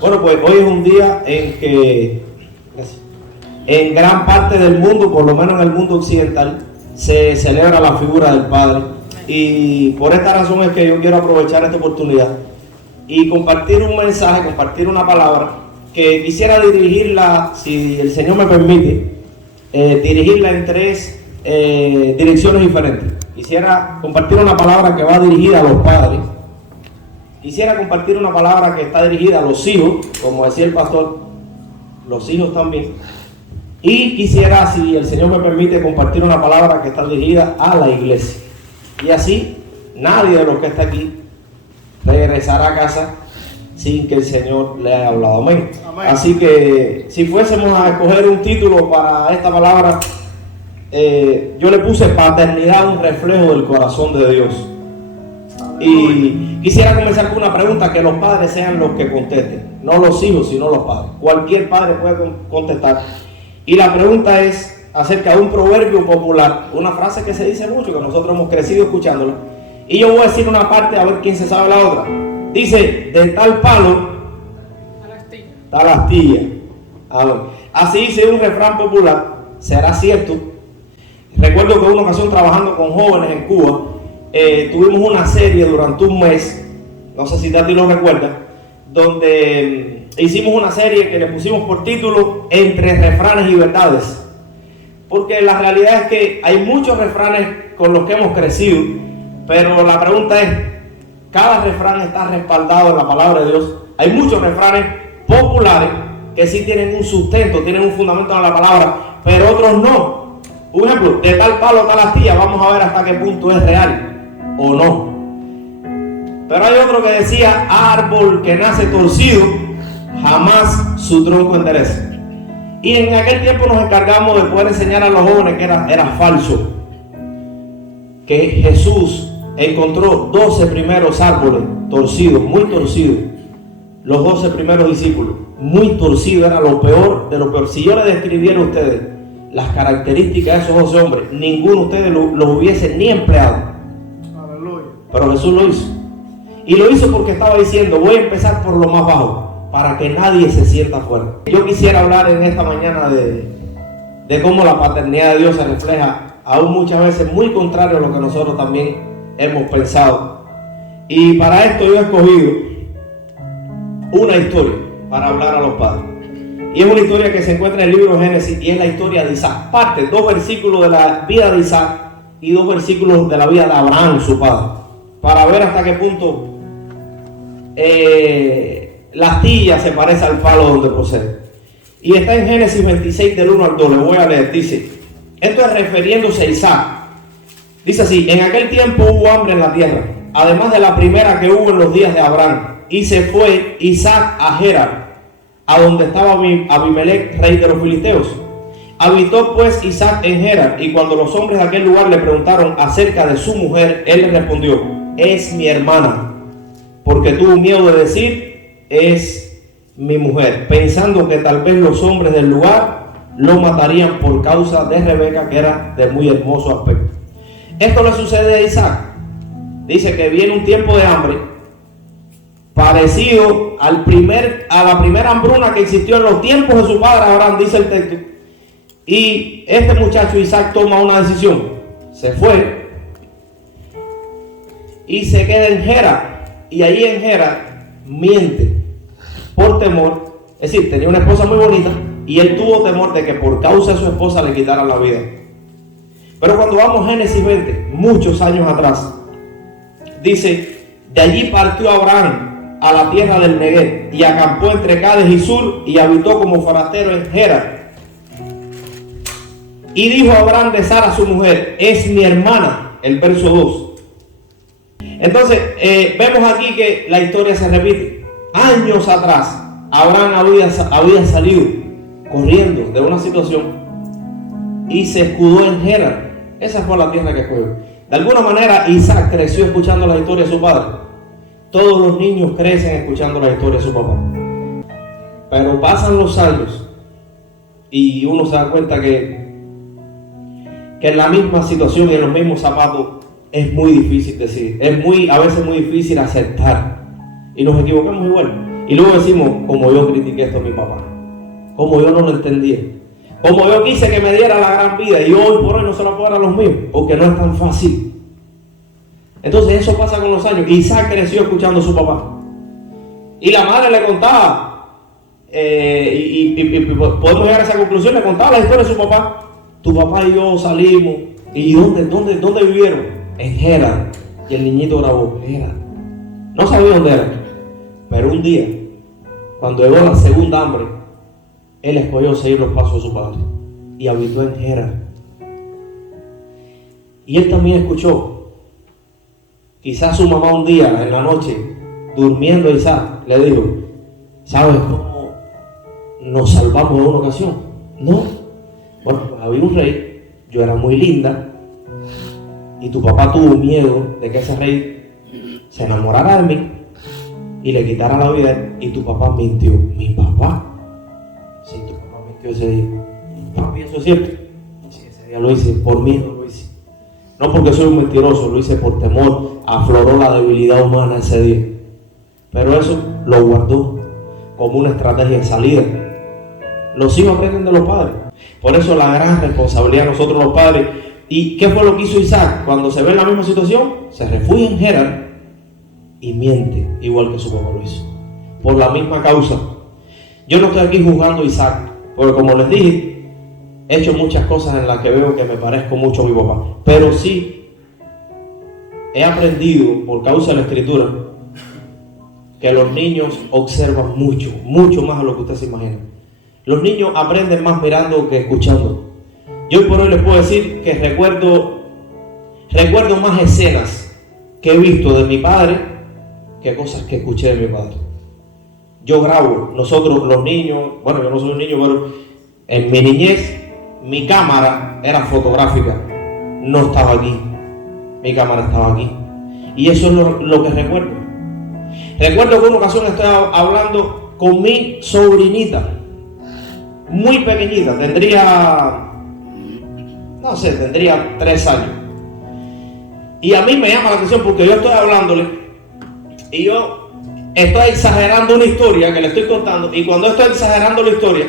Bueno, pues hoy es un día en que en gran parte del mundo, por lo menos en el mundo occidental, se celebra la figura del Padre. Y por esta razón es que yo quiero aprovechar esta oportunidad y compartir un mensaje, compartir una palabra que quisiera dirigirla, si el Señor me permite, dirigirla en tres direcciones diferentes. Quisiera compartir una palabra que va dirigida a los padres. Quisiera compartir una palabra que está dirigida a los hijos, como decía el pastor, los hijos también. Y quisiera, si el Señor me permite, compartir una palabra que está dirigida a la iglesia. Y así, nadie de los que está aquí regresará a casa sin que el Señor le haya hablado. Amén. Amén. Así que, si fuésemos a escoger un título para esta palabra, yo le puse paternidad, un reflejo del corazón de Dios. Y quisiera comenzar con una pregunta, que los padres sean los que contesten, no los hijos, sino los padres. Cualquier padre puede contestar. Y la pregunta es acerca de un proverbio popular, una frase que se dice mucho, que nosotros hemos crecido escuchándola. Y yo voy a decir una parte, a ver quién se sabe la otra. Dice, de tal palo, tal astilla. A ver, así dice un refrán popular, será cierto. Recuerdo que en una ocasión, trabajando con jóvenes en Cuba, tuvimos una serie durante un mes, no sé si Tati lo recuerda, donde hicimos una serie que le pusimos por título Entre refranes y verdades, porque la realidad es que hay muchos refranes con los que hemos crecido, pero la pregunta es, cada refrán está respaldado en la palabra de Dios. Hay muchos refranes populares que sí tienen un sustento, tienen un fundamento en la palabra, pero otros no. Un ejemplo, de tal palo tal astilla, vamos a ver hasta qué punto es real o no. Pero hay otro que decía, árbol que nace torcido, jamás su tronco endereza. Y en aquel tiempo nos encargamos de poder enseñar a los jóvenes que era falso, que Jesús encontró 12 primeros árboles torcidos, muy torcidos. Los 12 primeros discípulos, muy torcidos, era lo peor de lo peor. Si yo les describiera a ustedes las características de esos 12 hombres, ninguno de ustedes los hubiese ni empleado. Aleluya. Pero Jesús lo hizo. Y lo hizo porque estaba diciendo, voy a empezar por lo más bajo, para que nadie se sienta fuera. Yo quisiera hablar en esta mañana de cómo la paternidad de Dios se refleja, aún muchas veces muy contrario a lo que nosotros también hemos pensado. Y para esto yo he escogido una historia para hablar a los padres. Y es una historia que se encuentra en el libro de Génesis, y es la historia de Isaac. Parte 2 versículos de la vida de Isaac y 2 versículos de la vida de Abraham, su padre, para ver hasta qué punto la astilla se parece al palo donde procede. Y está en Génesis 26 del 1 al 2, le voy a leer. Dice, esto es refiriéndose a Isaac. Dice así, en aquel tiempo hubo hambre en la tierra, además de la primera que hubo en los días de Abraham, y se fue Isaac a Gerar, a donde estaba Abimelech, rey de los filisteos. Habitó pues Isaac en Gerar, y cuando los hombres de aquel lugar le preguntaron acerca de su mujer, él les respondió, es mi hermana, porque tuvo miedo de decir, es mi mujer, pensando que tal vez los hombres del lugar lo matarían por causa de Rebeca, que era de muy hermoso aspecto. Esto le sucede a Isaac. Dice que viene un tiempo de hambre, parecido a la primera hambruna que existió en los tiempos de su padre Abraham, dice el texto. Y este muchacho Isaac toma una decisión. Se fue y se queda en Gerar. Y allí en Gerar miente por temor. Es decir, tenía una esposa muy bonita y él tuvo temor de que por causa de su esposa le quitaran la vida. Pero cuando vamos a Génesis 20, muchos años atrás, dice, de allí partió Abraham a la tierra del Negev y acampó entre Cades y Sur y habitó como forastero en Gerar. Y dijo Abraham de Sara su mujer, es mi hermana, el verso 2. Entonces, vemos aquí que la historia se repite. Años atrás, Abraham había salido corriendo de una situación y se escudó en Gerar. Esa fue la tierra que escogió. De alguna manera, Isaac creció escuchando la historia de su padre. Todos los niños crecen escuchando la historia de su papá. Pero pasan los años y uno se da cuenta que en la misma situación y en los mismos zapatos es muy difícil decir, a veces muy difícil aceptar, y nos equivocamos igual. Y luego decimos, como yo critiqué esto a mi papá, como yo no lo entendía, como yo quise que me diera la gran vida y hoy por hoy no se la puedo dar a los míos, porque no es tan fácil. Entonces eso pasa con los años. Isaac creció escuchando a su papá. Y la madre le contaba, y podemos llegar a esa conclusión, le contaba la historia de su papá. Tu papá y yo salimos. ¿Y dónde vivieron? En Gerar. Y el niñito grabó, Gerar. No sabía dónde era. Pero un día, cuando llegó la segunda hambre, él escogió seguir los pasos de su padre. Y habitó en Gerar. Y él también escuchó. Quizás su mamá un día, en la noche, durmiendo Isaac, le dijo, ¿sabes cómo nos salvamos de una ocasión? No. Bueno, pues había un rey, yo era muy linda, y tu papá tuvo miedo de que ese rey se enamorara de mí y le quitara la vida, y tu papá mintió. ¿Mi papá? Sí, tu papá mintió ese día. Papi, ¿eso es cierto? Sí, ese día lo hice, por miedo lo hice. No porque soy un mentiroso, lo hice por temor. Afloró la debilidad humana ese día. Pero eso lo guardó como una estrategia de salida. Los hijos aprenden de los padres. Por eso la gran responsabilidad de nosotros los padres. ¿Y qué fue lo que hizo Isaac? Cuando se ve en la misma situación, se refugia en Gerar y miente, igual que su papá lo hizo. Por la misma causa. Yo no estoy aquí juzgando a Isaac, porque como les dije, he hecho muchas cosas en las que veo que me parezco mucho a mi papá. Pero sí, he aprendido, por causa de la escritura, que los niños observan mucho, mucho más a lo que usted se imagina. Los niños aprenden más mirando que escuchando. Yo hoy por hoy les puedo decir que recuerdo más escenas que he visto de mi padre que cosas que escuché de mi padre. Yo grabo, nosotros los niños, bueno, yo no soy un niño, pero en mi niñez mi cámara era fotográfica, no estaba aquí, mi cámara estaba aquí. Y eso es lo que recuerdo. Recuerdo que en una ocasión estaba hablando con mi sobrinita, muy pequeñita, tendría 3 años. Y a mí me llama la atención porque yo estoy hablándole y yo estoy exagerando una historia que le estoy contando, y cuando estoy exagerando la historia,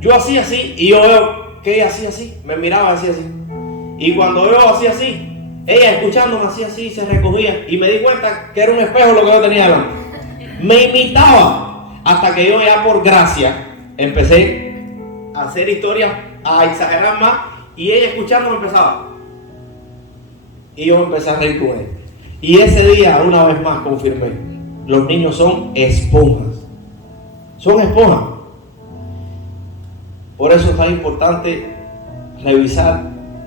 yo hacía así y yo veo que ella hacía así, me miraba así. Y cuando yo hacía así, ella escuchándome hacía así, se recogía, y me di cuenta que era un espejo lo que yo tenía delante. Me imitaba hasta que yo ya por gracia empecé a hacer historias, a exagerar más, y ella escuchándome empezaba. Y yo empecé a reír con ella. Y ese día, una vez más, confirmé, los niños son esponjas. Son esponjas. Por eso es tan importante revisar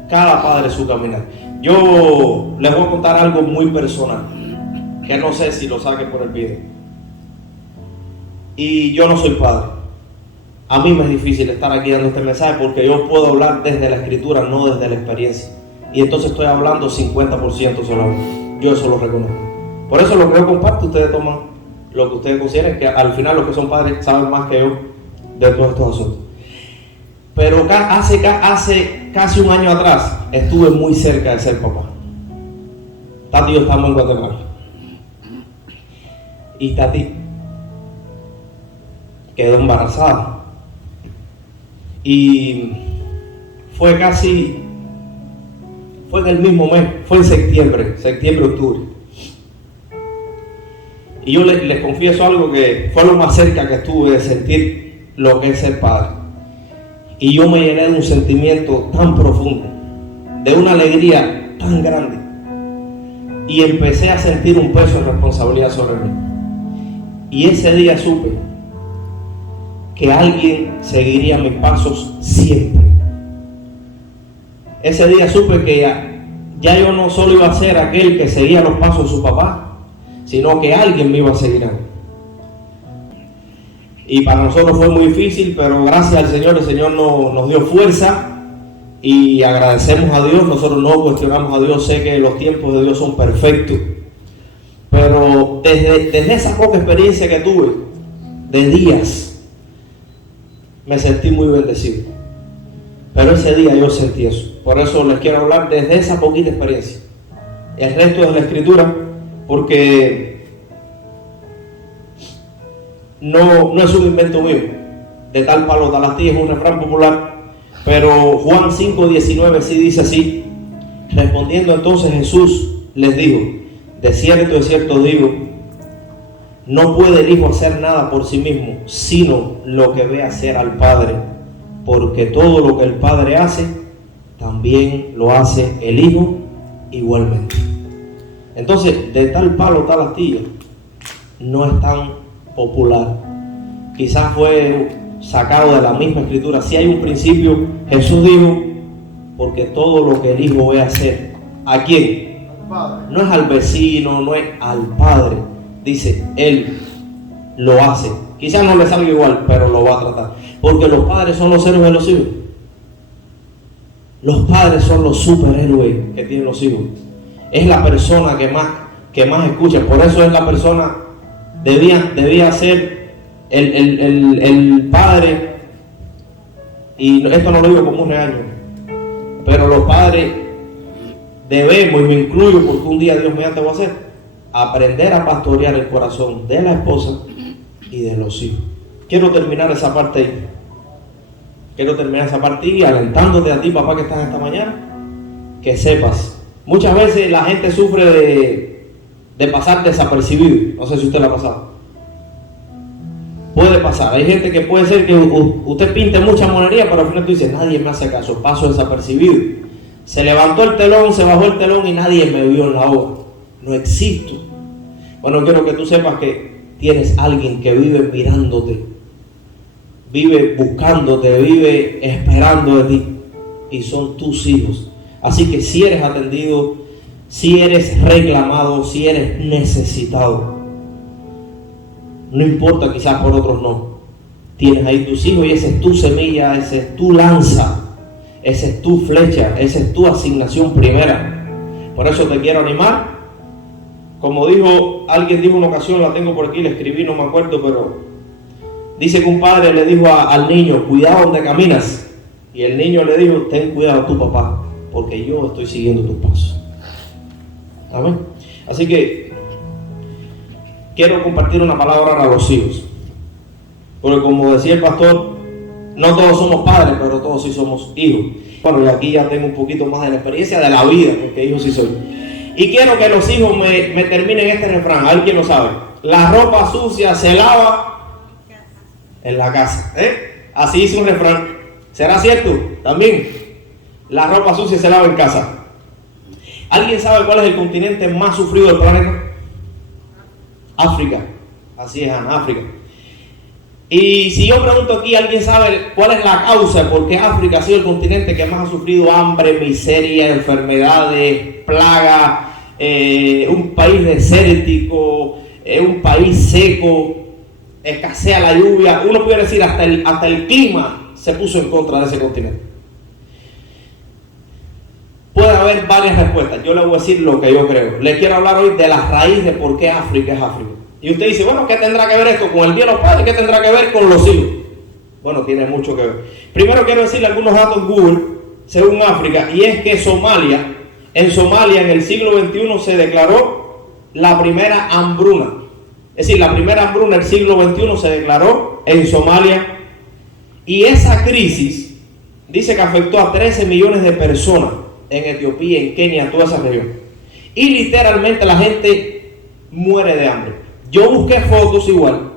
cada padre su caminar. Yo les voy a contar algo muy personal, que no sé si lo saque por el video. Y yo no soy padre. A mí me es difícil estar aquí dando este mensaje porque yo puedo hablar desde la escritura, no desde la experiencia. Y entonces estoy hablando 50% solamente. Yo eso lo reconozco. Por eso lo que yo comparto, ustedes toman lo que ustedes consideren, que al final los que son padres saben más que yo de todos estos asuntos. Pero hace casi un año atrás estuve muy cerca de ser papá. Tati y yo estamos en Guatemala. Y Tati quedó embarazada. Y fue en el mismo mes, fue en septiembre, octubre. Y yo les confieso algo que fue lo más cerca que estuve de sentir lo que es ser padre. Y yo me llené de un sentimiento tan profundo, de una alegría tan grande. Y empecé a sentir un peso de responsabilidad sobre mí. Y ese día supe que alguien seguiría mis pasos siempre. Ese día supe que ya yo no solo iba a ser aquel que seguía los pasos de su papá, sino que alguien me iba a seguir a mí. Y para nosotros fue muy difícil, pero gracias al Señor, el Señor nos dio fuerza y agradecemos a Dios. Nosotros no cuestionamos a Dios, sé que los tiempos de Dios son perfectos, pero desde esa poca experiencia que tuve, de días, me sentí muy bendecido. Pero ese día yo sentí eso. Por eso les quiero hablar desde esa poquita experiencia. El resto de la escritura, porque no es un invento mío. De tal palo tal astilla es un refrán popular. Pero Juan 5:19 sí dice así. Respondiendo entonces Jesús les dijo: de cierto os digo, no puede el Hijo hacer nada por sí mismo, sino lo que ve hacer al Padre, porque todo lo que el Padre hace, también lo hace el Hijo igualmente. Entonces, de tal palo tal astilla no es tan popular. Quizás fue sacado de la misma escritura. Si hay un principio, Jesús dijo: porque todo lo que el Hijo ve hacer, ¿a quién? Al Padre. No es al vecino, no es al Padre. Dice, Él lo hace. Quizás no le salga igual, pero lo va a tratar. Porque los padres son los héroes de los hijos. Los padres son los superhéroes que tienen los hijos. Es la persona que más escucha. Por eso es la persona, debía ser el padre. Y esto no lo digo como un regaño, pero los padres debemos, y me incluyo porque un día Dios mediante voy a hacer, aprender a pastorear el corazón de la esposa y de los hijos. Quiero terminar esa parte ahí. Y alentándote a ti, papá, que estás esta mañana, que sepas. Muchas veces la gente sufre de pasar desapercibido. No sé si usted la ha pasado. Puede pasar. Hay gente que puede ser que usted pinte mucha monería, pero al final tú dices, nadie me hace caso, paso desapercibido. Se levantó el telón, se bajó el telón y nadie me vio en la obra. No existo. Bueno, quiero que tú sepas que tienes alguien que vive mirándote, vive buscándote, vive esperando de ti, y son tus hijos. Así que si eres atendido, si eres reclamado, si eres necesitado, no importa, quizás por otros no, tienes ahí tus hijos y esa es tu semilla, esa es tu lanza, esa es tu flecha, esa es tu asignación primera. Por eso te quiero animar. Como alguien dijo una ocasión, la tengo por aquí, la escribí, no me acuerdo, pero dice que un padre le dijo al niño: cuidado donde caminas. Y el niño le dijo: ten cuidado tu papá, porque yo estoy siguiendo tus pasos. Amén. Así que quiero compartir una palabra a los hijos, porque como decía el pastor, no todos somos padres, pero todos sí somos hijos. Bueno, y aquí ya tengo un poquito más de la experiencia de la vida, porque hijo sí soy. Y quiero que los hijos me terminen este refrán. A ver quién lo sabe. La ropa sucia se lava en la casa. Así dice un refrán. ¿Será cierto? También. La ropa sucia se lava en casa. ¿Alguien sabe cuál es el continente más sufrido del planeta? África. Así es, Ana, África. Y si yo pregunto aquí, ¿alguien sabe cuál es la causa? ¿Por qué África ha sido el continente que más ha sufrido hambre, miseria, enfermedades, plagas, un país desértico, un país seco, escasea la lluvia? Uno puede decir hasta el clima se puso en contra de ese continente. Puede haber varias respuestas. Yo le voy a decir lo que yo creo. Le quiero hablar hoy de la raíz de por qué África es África. Y usted dice, bueno, ¿qué tendrá que ver esto con el Día de los Padres? ¿Qué tendrá que ver con los hijos? Bueno, tiene mucho que ver. Primero quiero decirle algunos datos Google, según África, y es que en Somalia en el siglo XXI se declaró la primera hambruna. Es decir, la primera hambruna del siglo XXI se declaró en Somalia, y esa crisis dice que afectó a 13 millones de personas en Etiopía, en Kenia, toda esa región. Y literalmente la gente muere de hambre. Yo busqué fotos igual,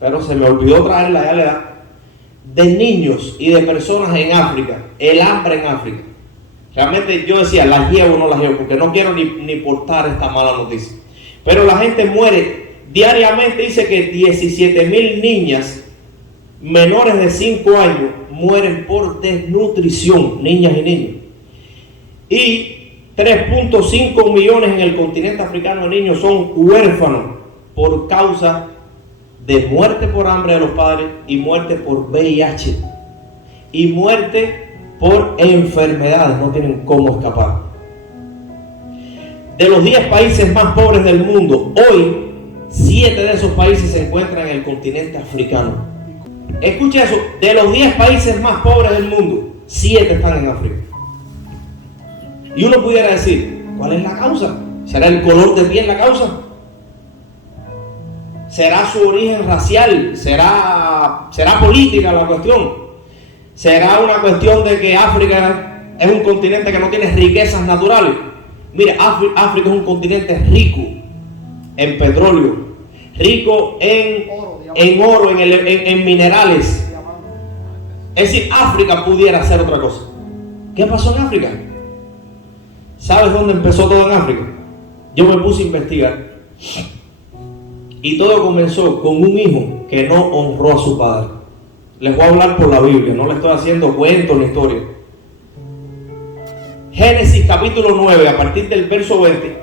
pero se me olvidó traerla ya la edad, de niños y de personas en África, el hambre en África. Realmente yo decía, ¿las llevo o no las llevo? Porque no quiero ni portar esta mala noticia. Pero la gente muere diariamente. Dice que 17,000 niñas menores de 5 años mueren por desnutrición, niñas y niños. Y 3.5 millones en el continente africano de niños son huérfanos por causa de muerte por hambre de los padres y muerte por VIH y muerte por enfermedades, no tienen cómo escapar. De los 10 países más pobres del mundo, hoy 7 de esos países se encuentran en el continente africano. Escuche eso, de los 10 países más pobres del mundo, 7 están en África. Y uno pudiera decir, ¿cuál es la causa? ¿Será el color de piel la causa? ¿Será su origen racial? ¿Será política la cuestión? ¿Será una cuestión de que África es un continente que no tiene riquezas naturales? Mire, África es un continente rico en petróleo, rico en oro, en minerales. Es decir, África pudiera hacer otra cosa. ¿Qué pasó en África? ¿Sabes dónde empezó todo en África? Yo me puse a investigar. Y todo comenzó con un hijo que no honró a su padre. Les voy a hablar por la Biblia, no le estoy haciendo cuentos ni historia. Génesis capítulo 9, a partir del verso 20,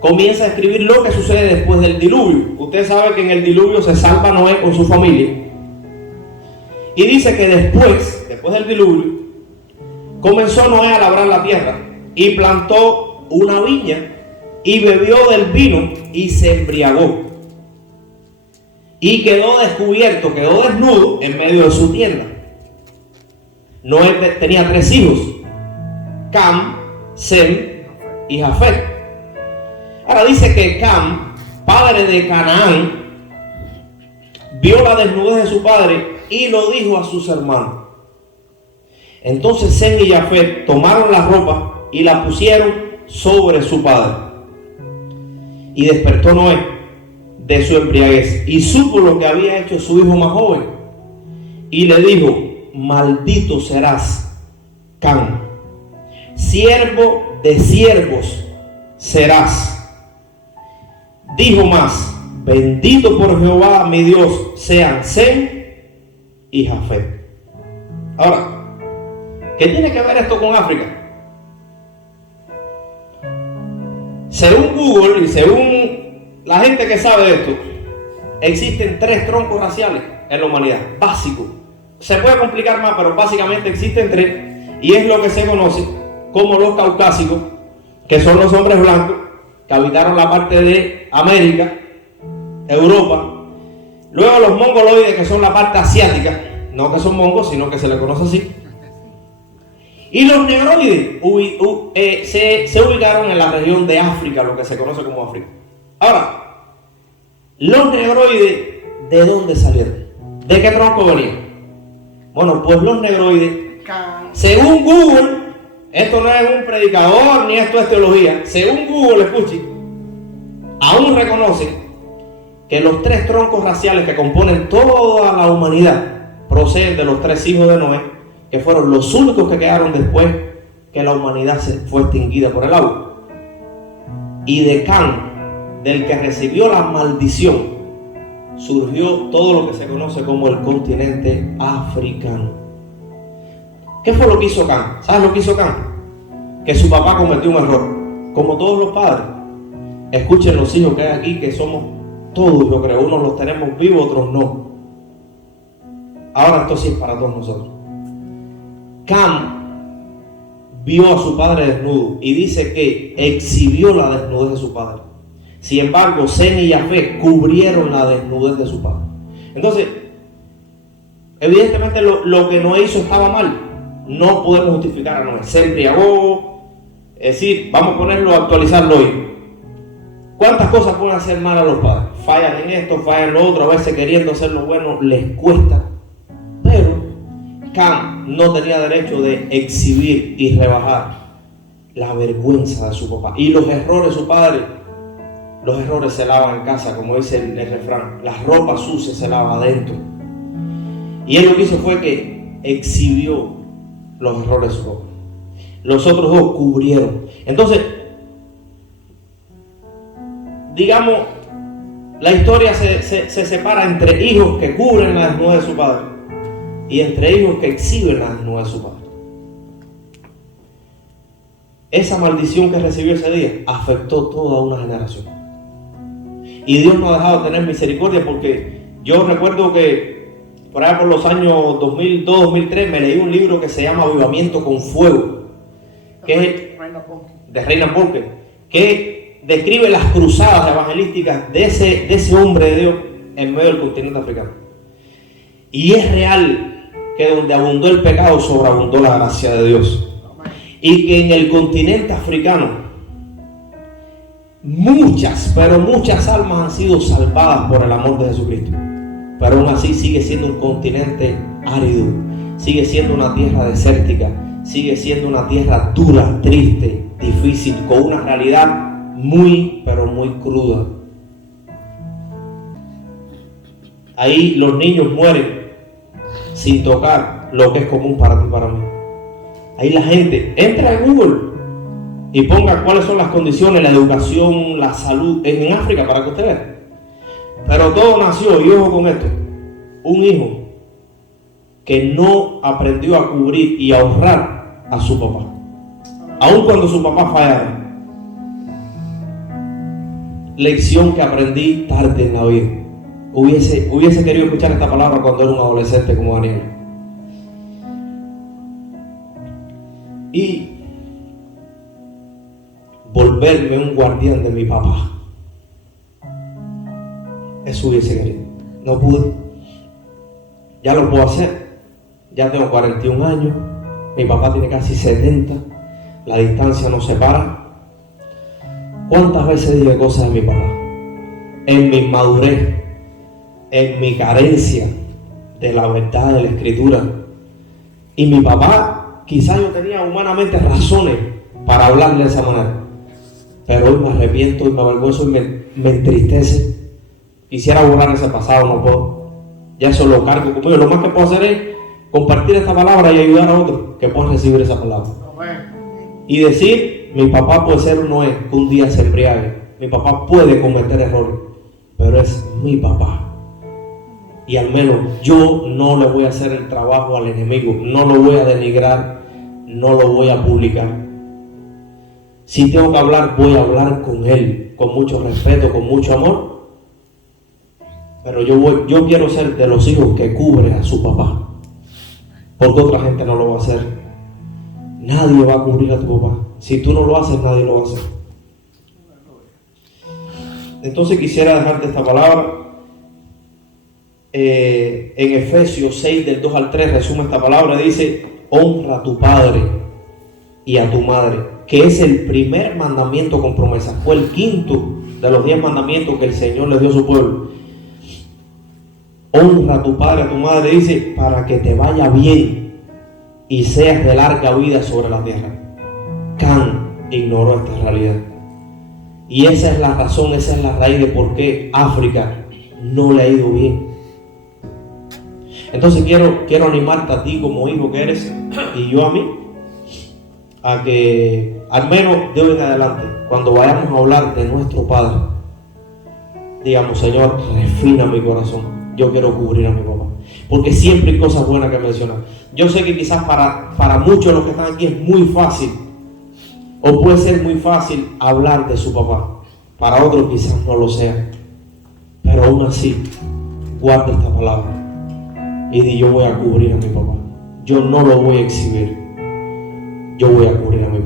comienza a escribir lo que sucede después del diluvio. Usted sabe que en el diluvio se salva Noé con su familia. Y dice que después del diluvio, comenzó Noé a labrar la tierra y plantó una viña y bebió del vino y se embriagó. Y quedó descubierto, quedó desnudo en medio de su tienda. Noé tenía 3 hijos: Cam, Sem y Jafet. Ahora dice que Cam, padre de Canaán, vio la desnudez de su padre y lo dijo a sus hermanos. Entonces Sem y Jafet tomaron la ropa y la pusieron sobre su padre. Y despertó Noé de su embriaguez y supo lo que había hecho su hijo más joven. Y le dijo: maldito serás, Cam, siervo de siervos serás. Dijo más: bendito por Jehová mi Dios sean Sem y Jafet. Ahora, ¿qué tiene que ver esto con África? Según Google y según la gente que sabe de esto, existen 3 troncos raciales en la humanidad, básicos. Se puede complicar más, pero básicamente existen 3, y es lo que se conoce como los caucásicos, que son los hombres blancos que habitaron la parte de América, Europa. Luego los mongoloides, que son la parte asiática, no que son mongos, sino que se les conoce así. Y los negroides se ubicaron en la región de África, lo que se conoce como África. Ahora, los negroides, ¿de dónde salieron? ¿De qué tronco venían? Bueno, pues los negroides, según Google, esto no es un predicador ni esto es teología, según Google, escuche, aún reconocen que los 3 troncos raciales que componen toda la humanidad proceden de los 3 hijos de Noé, que fueron los únicos que quedaron después que la humanidad se fue extinguida por el agua. Y de Cam, del que recibió la maldición, surgió todo lo que se conoce como el continente africano. ¿Qué fue lo que hizo Cam? ¿Sabes lo que hizo Cam? Que su papá cometió un error, como todos los padres. Escuchen los hijos que hay aquí, que somos todos, yo creo, unos los tenemos vivos, otros no. Ahora esto sí es para todos nosotros. Cam vio a su padre desnudo y dice que exhibió la desnudez de su padre. Sin embargo, Sem y Jafet cubrieron la desnudez de su padre. Entonces, evidentemente lo que Noé hizo estaba mal. No podemos justificar a Noé. Se embriagó. Es decir, vamos a ponerlo, a actualizarlo hoy. ¿Cuántas cosas pueden hacer mal a los padres? Fallan en esto, fallan en lo otro. A veces queriendo hacer lo bueno les cuesta. Pero Cam no tenía derecho de exhibir y rebajar la vergüenza de su papá. Y los errores de su padre, los errores se lavan en casa, como dice el refrán. Las ropas sucias se lavan adentro. Y él lo que hizo fue que exhibió los errores de su papá. Los otros 2 cubrieron. Entonces, digamos, la historia se separa entre hijos que cubren la desnudez de su padre y entre hijos que exhiben la desnudez de su padre. Esa maldición que recibió ese día afectó toda una generación. Y Dios no ha dejado de tener misericordia, porque yo recuerdo que por allá por los años 2002, 2003 me leí un libro que se llama Avivamiento con Fuego, que es de Reina Polk, que describe las cruzadas evangelísticas de ese hombre de Dios en medio del continente africano. Y es real que donde abundó el pecado, sobreabundó la gracia de Dios. Y que en el continente africano muchas, pero muchas almas han sido salvadas por el amor de Jesucristo. Pero aún así sigue siendo un continente árido, sigue siendo una tierra desértica, sigue siendo una tierra dura, triste, difícil, con una realidad muy, pero muy cruda. Ahí los niños mueren sin tocar lo que es común para ti y para mí. Ahí la gente entra en Google y ponga cuáles son las condiciones, la educación, la salud en África para que usted vea. Pero todo nació, y ojo con esto, un hijo que no aprendió a cubrir y a honrar a su papá, aun cuando su papá fallara. Lección que aprendí tarde en la vida. Hubiese querido escuchar esta palabra cuando era un adolescente como Daniel. Y volverme un guardián de mi papá. Eso hubiese querido. No pude. Ya lo puedo hacer. Ya tengo 41 años. Mi papá tiene casi 70. La distancia nos separa. ¿Cuántas veces dije cosas de mi papá? En mi inmadurez, en mi carencia de la verdad de la Escritura. Y mi papá, quizás yo tenía humanamente razones para hablarle de esa manera. Pero hoy me arrepiento y me avergüenzo y me entristece. Quisiera borrar ese pasado, no puedo. Ya eso lo cargo conmigo. Lo más que puedo hacer es compartir esta palabra y ayudar a otros que puedan recibir esa palabra. Y decir, mi papá puede ser un Noé que un día se embriague. Mi papá puede cometer errores, pero es mi papá. Y al menos yo no le voy a hacer el trabajo al enemigo. No lo voy a denigrar, no lo voy a publicar. Si tengo que hablar, voy a hablar con él, con mucho respeto, con mucho amor. Pero yo quiero ser de los hijos que cubre a su papá, porque otra gente no lo va a hacer. Nadie va a cubrir a tu papá. Si tú no lo haces, nadie lo va a hacer. Entonces quisiera dejarte esta palabra. En Efesios 6, del 2 al 3, resume esta palabra. Dice: honra a tu padre y a tu madre, que es el primer mandamiento con promesa. Fue el quinto de los 10 mandamientos que el Señor le dio a su pueblo. Honra a tu padre y a tu madre, dice, para que te vaya bien y seas de larga vida sobre la tierra. Can ignoró esta realidad. Y esa es la razón, esa es la raíz de por qué África no le ha ido bien. Entonces quiero animarte a ti como hijo que eres, y yo a mí, a que al menos de hoy en adelante, cuando vayamos a hablar de nuestro Padre, digamos: Señor, refina mi corazón. Yo quiero cubrir a mi papá. Porque siempre hay cosas buenas que mencionar. Yo sé que quizás para muchos de los que están aquí es muy fácil, o puede ser muy fácil hablar de su papá. Para otros quizás no lo sea. Pero aún así, guarda esta palabra y di: yo voy a cubrir a mi papá. Yo no lo voy a exhibir. Yo voy a cubrir a mi papá.